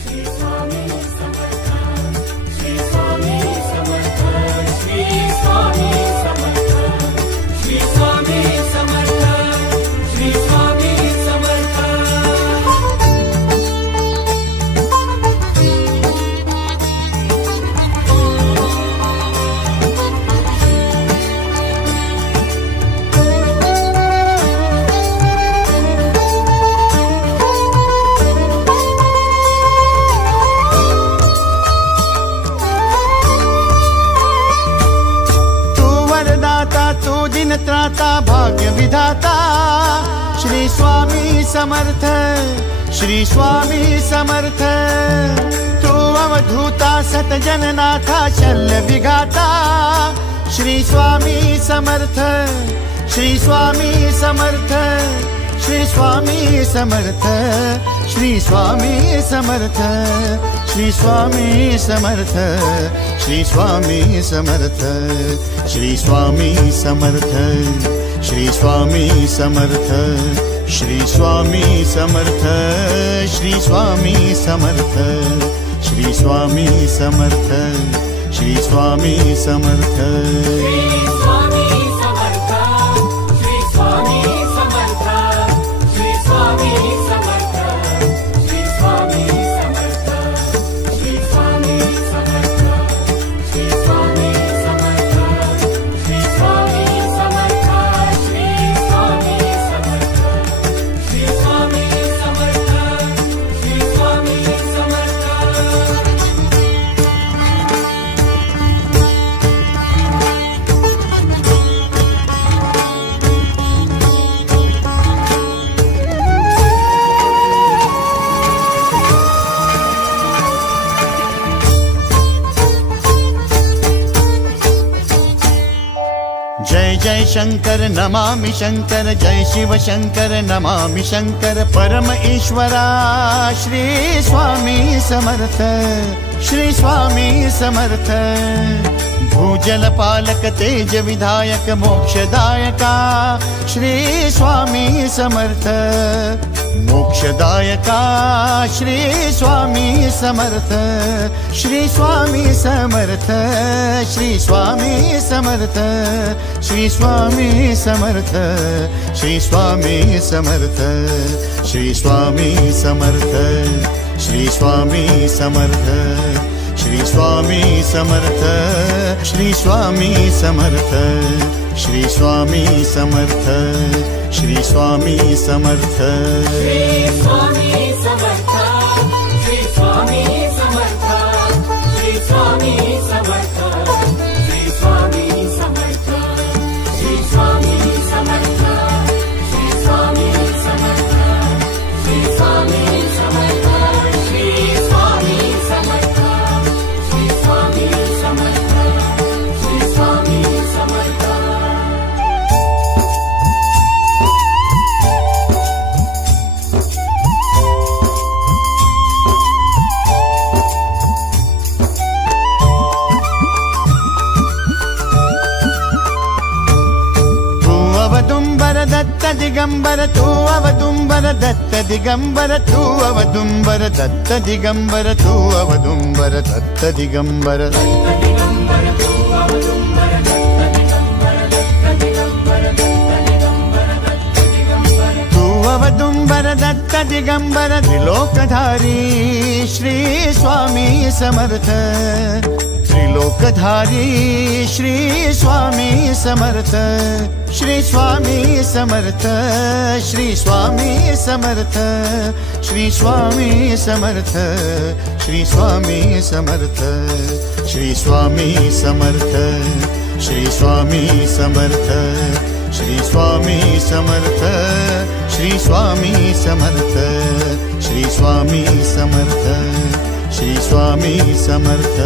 श्री स्वामी समर्थ, श्री स्वामी समर्थ, श्री स्वामी समर्थ, श्री स्वामी समर्थ, श्री स्वामी समर्थ। तू दिन त्राता भाग्य विधाता, श्री स्वामी समर्थ, श्री स्वामी समर्थ। तू अवधूता सत जननाथा शल्य विघाता, श्री स्वामी समर्थ, श्री स्वामी समर्थ, श्री स्वामी समर्थ, श्री स्वामी समर्थ, श्री स्वामी समर्थ, श्री स्वामी समर्थ, श्री स्वामी समर्थ, श्री स्वामी समर्थ, श्री स्वामी समर्थ, श्री स्वामी समर्थ, श्री स्वामी समर्थ, श्री स्वामी समर्थ। जय जय शंकर नमामि शंकर, जय शिव शंकर नमामि शंकर। परम ईश्वरा श्री स्वामी समर्थ, श्री स्वामी समर्थ। भूजल पालक तेज विधायक मोक्षदायका, श्री स्वामी समर्थ, मोक्षदायका श्री स्वामी समर्थ, श्री स्वामी समर्थ, श्री स्वामी समर्थ, श्री स्वामी समर्थ, श्री स्वामी समर्थ, श्री स्वामी समर्थ, श्री स्वामी समर्थ, श्री स्वामी समर्थ, श्री स्वामी समर्थ, श्री स्वामी समर्थ, श्री स्वामी समर्थ। श्री स्वामी समर्थ, श्री स्वामी समर्थ, श्री स्वामी समर्थ, श्री स्वामी समर्थ, श्री स्वामी समर्थ, श्री स्वामी समर्थ, श्री स्वामी समर्थ, श्री स्वामी समर्थ, श्री स्वामी समर्थ, श्री स्वामी समर्थ। दत्त दिगंबर तू अवदुंबर दत्त दिगंबर तू अवदुंबर दत्त दिगंबर तू अवदुंबर दत्त दिगंबर तू अवदुंबर दत्त दिगंबर त्रिलोकधारी श्री स्वामी समर्थ, त्रिलोकधारी श्री स्वामी समर्थ, श्री स्वामी समर्थ, श्री स्वामी समर्थ, श्री स्वामी समर्थ, श्री स्वामी समर्थ, श्री स्वामी समर्थ, श्री स्वामी समर्थ, श्री स्वामी समर्थ, श्री स्वामी समर्थ, श्री स्वामी समर्थ, श्री स्वामी समर्थ।